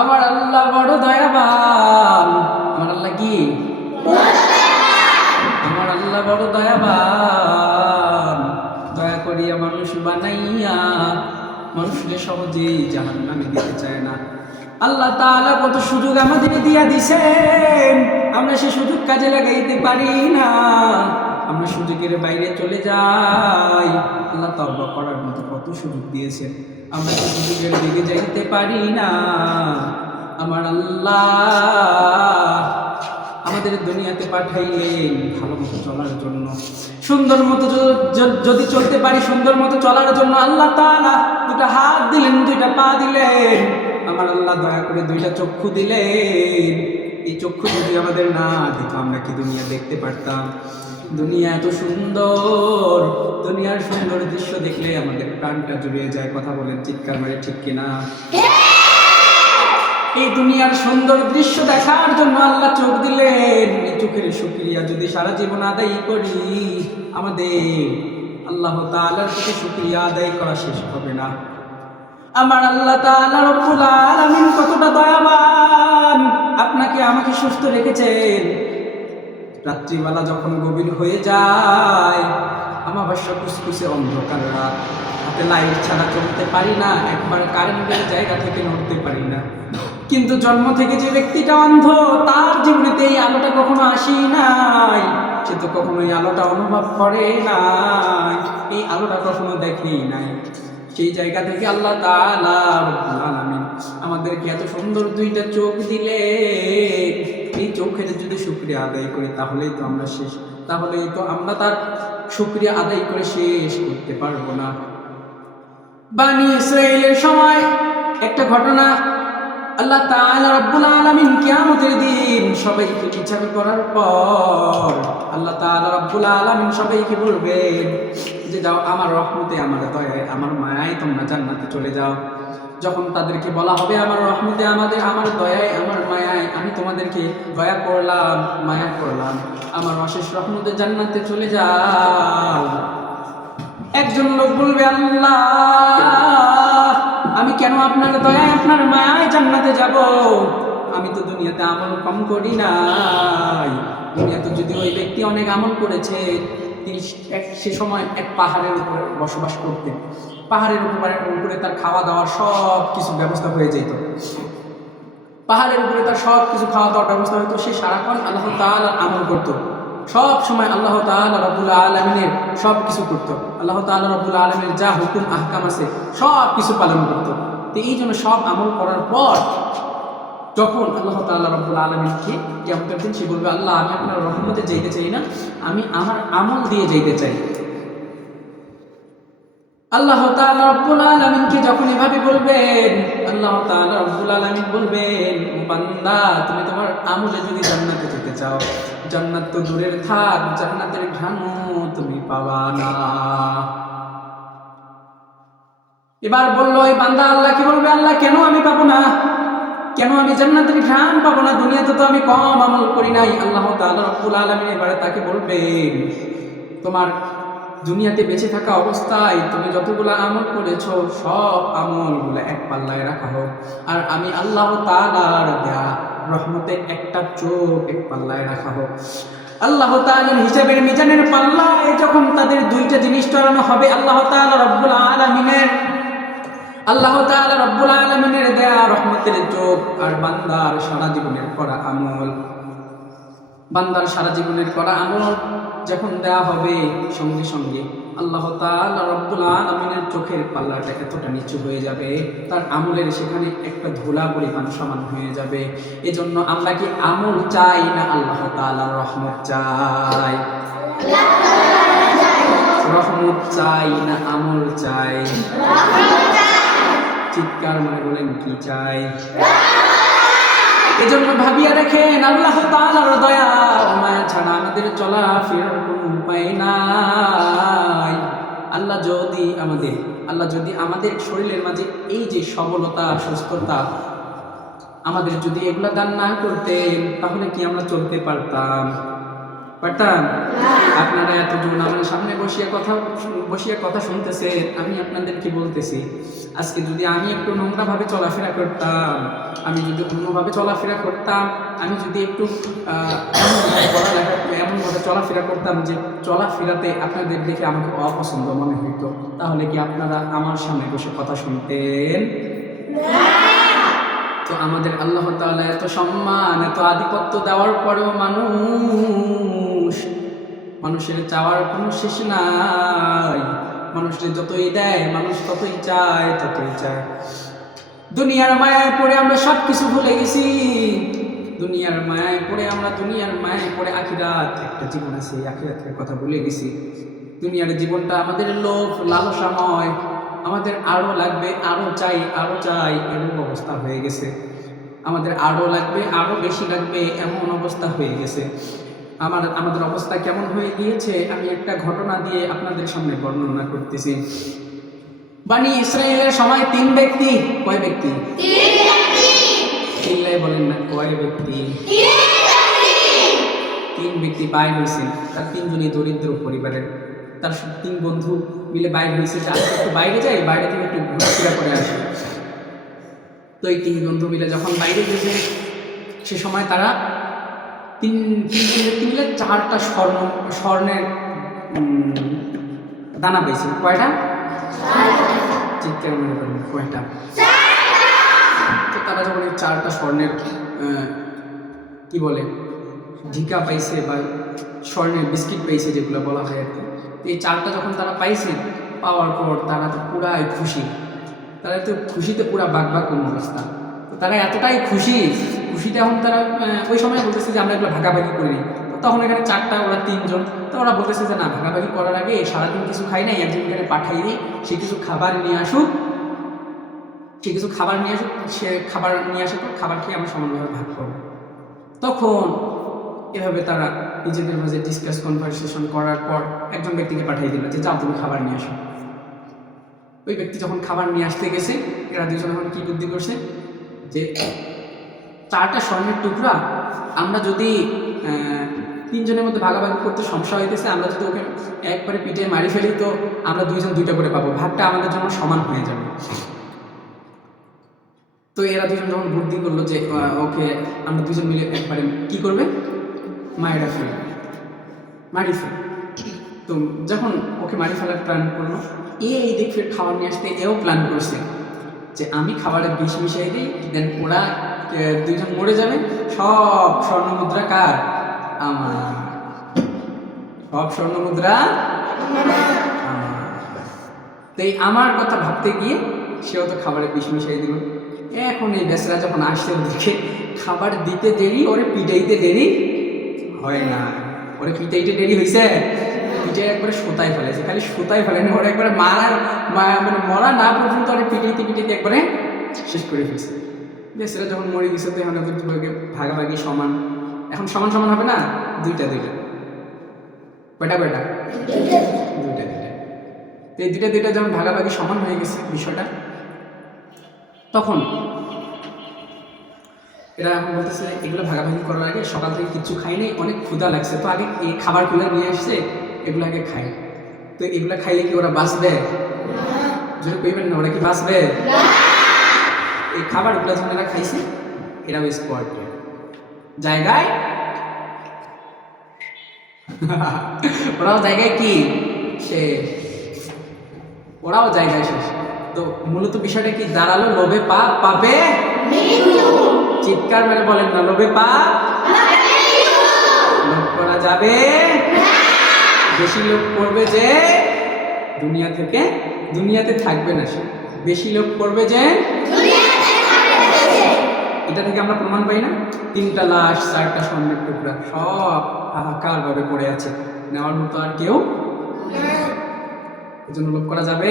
আমার আল্লাহ বড় দয়াবান। আমার আল্লাহ কি? আমার আল্লাহ বড় দয়াবান। দয়া করিয়া মানুষ বানাইয়া মানুষকে সহজেই জাহান্নামে দিতে চায় না। আল্লাহ তাআলা কত সুযোগ আমাদের দিয়া দিছেন, আমরা সে সুযোগ কাজে লাগাইতে পারি না। আমরা সুযোগের বাইরে চলে যাই। আল্লাহ তওবা করার মতো কত সুযোগ দিয়েছেন, আমরা সে সুযোগের দিকে যাইতে পারি না। আমার আল্লাহ আমাদের দুনিয়াতে পাঠাইলেন ভালো মতো চলার জন্য, সুন্দর মতো যদি চলতে পারি সুন্দর মতো চলার জন্য। আল্লাহ তাআলা দুটা হাত দিলেন, দুইটা পা দিলেন। আমার আল্লাহ দয়া করে দুইটা চক্ষু দিলেন। এই চক্ষু যদি আমাদের না দিত আমরা কি দুনিয়া দেখতে পারতাম? দুনিয়া এত সুন্দর, দুনিয়ার সুন্দর দৃশ্য দেখলে আমাদের প্রাণটা জুড়িয়ে যায়। কথা বলেন চিৎকার মেরে, ঠিক কিনা? এই দুনিয়ার সুন্দর দৃশ্য দেখার জন্য আল্লাহ চোখ দিলেন। এই চোখের শুকরিয়া যদি সারা জীবন আদায় করি, আমাদের আল্লাহ তাআলার প্রতি শুকরিয়া আদায় করা শেষ হবে না। আমার আল্লাহ তাআলা রব্বুল আলামিন কতটা দয়াবান। আপনাকে আমাকে সুস্থ রেখেছেন। রাত্রিবেলা যখন গভীর হয়ে যায়, আমাবাস্যা কুসকুসে অন্ধকার রাত, হাতে লাইট ছাড়া চলতে পারি না, একবার কারেন্টের জায়গা থেকে নড়তে পারি না। কিন্তু জন্ম থেকে যে ব্যক্তিটা অন্ধ, তার জীবনেতে এই আলোটা কখনো আসি নাই, সে তো কখনো এই আলোটা অনুভব করে নাই, এই আলোটা কখনো দেখেই নাই। সেই জায়গা থেকে আল্লাহ তাআলা রব্বুল আলামিন আমাদেরকে এত সুন্দর দুইটা চোখ দিলেন। এই চোখের যদি শুকরিয়া আদায় করি তাহলেই তো আমরা শেষ, তাহলেই তো আমরা তার শুকরিয়া আদায় করে শেষ করতে পারবো না। বনী ইসরাঈলের সময় একটা ঘটনা, আল্লাহ তাআলা রব্বুল আলামিন কিয়ামতের দিন সবাইকে বিচার করার পর আল্লাহ তাআলা রব্বুল আলামিন সবাইকে বলবেন যে যাও আমার রহমতে, আমার দয়ায়, আমার মায়ায় তোমরা জান্নাতে চলে যাও। যখন তাদেরকে বলা হবে আমার রহমতে, আমার দয়ায়, আমার মায়ায় আমি তোমাদেরকে দয়া করলাম, মায়া করলাম, আমার অশেষ রহমতে জান্নাতে চলে যাও, একজন লোক বলবে আল্লাহ আমি কেন আপনার দয়ায় আপনার মায়ায় জান্নাতে যাব? আমি তো দুনিয়াতে আমল কম করি নাই। দুনিয়াতে যদি ওই ব্যক্তি অনেক আমল করেছে, তিনি সে সময় এক পাহাড়ের উপরে বসবাস করতেন। পাহাড়ের উপরে তার খাওয়া দাওয়ার সব কিছু ব্যবস্থা হয়ে যেত। পাহাড়ের উপরে তার সব কিছু খাওয়া দাওয়ার ব্যবস্থা হতো। সে সারাক্ষণ আল্লাহ তাআলার আমল করত, সব সময় আল্লাহ তাআলা রব্বুল আলামিনের সব কিছু করত। আল্লাহ তাআলা রব্বুল আলামিনের যা হুকুম আহকাম আছে সব কিছু পালন করত। তো এই জন্য সব আমল করার পর যখন আল্লাহ তাআলা রব্বুল আলামিনকে কিয়ামতের দিন সে বলবে আল্লাহ আমি আপনার রহমতে যেতে চাই না, আমি আমার আমল দিয়ে যেতে চাই। আল্লাহ তাআলা রব্বুল আলামিনকে যখন এভাবে বলবেন, আল্লাহ তাআলা রব্বুল আলামিন বলবেন বান্দা তুমি তোমার আমলে যদি জান্নাতে যেতে চাও, জান্নাত তো দূরের থাক, জান্নাতের ঘ্রাণও তুমি পাবা না। এবার বললো এই বান্দা আল্লাহকে বলবে আল্লাহ কেন আমি পাবো না, কেন আমি জান্নাতের ঘ্রাণ পাবো না? দুনিয়াতে তো আমি কম আমল করি নাই। আল্লাহ তাআলা রব্বুল আলামিন এবারে তাকে বলবেন তোমার দুনিয়াতে বেঁচে থাকা অবস্থায় তুমি যতগুলো আমল করেছো সব আমলগুলো এক পাল্লায় রাখা হোক, আর আমি আল্লাহ তাআলার দেয়া রহমতের একটা চোখ এক পাল্লায় রাখা হোক। আল্লাহ তাআলার হিসাবের মিজানের পাল্লায় যখন তাদের দুইটা জিনিস টরানো হবে, আল্লাহ তাআলা রব্বুল আলামিনের দেয়া রহমতের চোখ আর বান্দার সারা জীবনের করা আমল, বান্দার সারা জীবনের করা আমল যখন দেয়া হবে, সঙ্গে সঙ্গে আল্লাহ তাআলা রব্বুল আলামিনের চোখের পাল্লাটা এতটা নিচু হয়ে যাবে, তার আমলের সেখানে একটা ধুলা পরিমাণ সমান হয়ে যাবে। এজন্য আমরা কি আমল চাই না আল্লাহ তাআলার রহমত চাই? রহমত চাই না আমল চাই? চিৎকার মানে বলেন কি চাই? এজন্য ভাবিয়া দেখেন আল্লাহ তাআলার দয়া মায়া ছাড়া আমাদের চলাফেরার কোনো উপায় নাই। আল্লাহ যদি আমাদের শরীরের মাঝে এই যে সবলতা সুস্থতা আমাদের যদি এগুলা দান না করতেন তাহলে কি আমরা চলতে পারতাম? পারতাম? আপনারা এতজন আমার সামনে বসিয়া কথা শুনতেছেন, আমি আপনাদেরকে বলতেছি আজকে যদি আমি একটু নোংরাভাবে চলাফেরা করতাম, আমি যদি অন্যভাবে চলাফেরা করতাম, আমি যদি একটু এমনভাবে চলাফেরা করতাম যে চলাফেরাতে আপনাদের দেখে আমাকে অপছন্দ মনে হইতো, তাহলে কি আপনারা আমার সামনে বসে কথা শুনতেন? তো আমাদের আল্লাহ তাআলা এত সম্মান, এত আধিপত্য দেওয়ার পরেও মানুষের চাওয়ার কোনো শেষ নাই। মানুষের যতই দেয় মানুষ ততই চায়। দুনিয়ার মায়ায় পড়ে আমরা সব কিছু ভুলে গেছি। দুনিয়ার মায়ায় পড়ে আখিরাত একটা জীবন আছে, আখিরাতের কথা ভুলে গেছি। দুনিয়ার জীবনটা আমাদের লোভ লালসাময়, আমাদের আরো লাগবে, আরো চাই এমন অবস্থা হয়ে গেছে। আমাদের আরো লাগবে, আরো বেশি লাগবে এমন অবস্থা হয়ে গেছে। আমাদের অবস্থা কেমন হয়ে গিয়েছে আমি একটা ঘটনা দিয়ে আপনাদের সামনে বর্ণনা করতেছি। বনি ইসরায়েলের সময় 3 ব্যক্তি, কয় ব্যক্তি? 3 ব্যক্তি। চিল্লায় বলেন না, কয় ব্যক্তি? 3 ব্যক্তি বাইর হয়েছেন। তার 3 জনই দরিদ্র পরিবারের। তার 3 বন্ধু মিলে বাইরে হয়েছে যে আজকে একটু বাইরে যাই, বাইরে থেকে একটু ঘোরাফেরা করে আসে। তো এই 3 বন্ধু মিলে যখন বাইরে গেছে, সে সময় তারা 3 ব্যক্তি মিলে 4টা স্বর্ণের দানা পেয়েছে। কয়টা? চিৎকার মনে করেন, কয়টা? তো তারা যখন এই 4টা স্বর্ণের কি বলে ঢিকা পাইছে বা স্বর্ণের বিস্কিট পাইছে যেগুলো বলা হয় আর কি, এই 4টা যখন তারা পাইছে, পাওয়ার পর তারা তো পুরাই খুশি। তারা তো খুশিতে পুরা বাক কোনো অবস্থা। তো তারা এতটাই খুশিতে এখন তারা ওই সময় বলতেছে যে আমরা এগুলো ভাগাভাগি করি। তখন এখানে 4টা, ওরা 3 জন। তো ওরা বলতেছে যে না, ভাগাভাগি করার আগে সারাদিন কিছু খাই নাই, একজন এখানে পাঠাই দিই, সে কিছু খাবার নিয়ে আসুক, সে খাবার নিয়ে আসে, খাবার খেয়ে আমরা সমানভাবে ভাগ করবো। তখন এভাবে তারা নিজেদের মাঝে কনভারসেশন করার পর একজন ব্যক্তিকে পাঠিয়ে দিল যে যাও তুমি খাবার নিয়ে আসো। ওই ব্যক্তি যখন খাবার নিয়ে আসতে গেছে, এরা 2জন এখন কি বুদ্ধি করছে যে 4টা স্বর্ণের টুকরা আমরা যদি 3 জনের মধ্যে ভাগাভাগি করতে সমস্যা হইতেছে, আমরা যদি ওকে একবারে পিঠে মারি ফেলি তো আমরা 2জন 2টা করে পাবো, ভাগটা আমাদের জন্য সমান হয়ে যাবে। তো এরা 2জন যখন বুদ্ধি করলো যে ওকে আমরা 2জন মিলে একবারে কি করবে, মারি ফেল। তো যখন ওকে মারি ফেলার প্ল্যান করলো, এই দিক ফের খাবার নিয়ে আসতে এও প্ল্যান করছে যে আমি খাবারে বিষ মিশিয়ে দিই, দেন ওরা 2জন মরে যাবে, সব স্বর্ণ মুদ্রা কার? আমার। সব স্বর্ণ মুদ্রা তো এই আমার কথা ভাবতে গিয়ে সেও তো খাবারে বিষ মিশিয়ে দিল। এখন এই বেচারা যখন আসছে ওদিকে খাবার দিতে দেরি, ওরে পিটাইতে দেরি হয় না। ওরে পিটাইতে দেরি হয়েছে, পিটাই একবারে সুতায় ফেলেছে। খালি সুতায় ফেলেনি, ওরা একবারে মানে মরা না পর্যন্ত ওরে পিটাইতে একবারে শেষ করে ফেলছে। বেচারা যখন মরে গেছে তো এখন ভাগাভাগি সমান। এখন সমান হবে না, 2টা কয়টা? 2টা। তো এই 2টা যখন ভাগাভাগি সমান হয়ে গেছে বিষয়টা, তখন এরা এখন বলতেছে এগুলো ভাগাভাগি করার আগে সকাল থেকে কিছু খাই নাই, অনেক ক্ষুধা লাগছে, তো আগে এই খাবারগুলো নিয়ে আসছে, এগুলো আগে খাই। তো এগুলো খাইলে কি ওরা বাঁচবে? যদি কইবেন না, ওরা কি বাঁচবে? এই খাবারগুলো যখন এরা খাইছে, এরা ওই স্পট জায়গায় ওরাও জায়গায় কি শেষ, ওরাও জায়গায় শেষ। তো মূলত বিষয়টা কি দাঁড়ালো? লোভে পাপ, পাবে চিৎকার মেরে বলেন না, লোভে পাপ, লোভ করা যাবে। বেশি লোভ করবে যে দুনিয়াতে থাকবে না, সে বেশি লোভ করবে যে এটা থেকে আমরা প্রমাণ পাই না? 3টা লাশ, 4টা স্বর্ণের টুকরা, সব হাহাকার ভাবে পড়ে আছে, নেওয়ার মতো আর কেউ। এজন্য লোভ করা যাবে।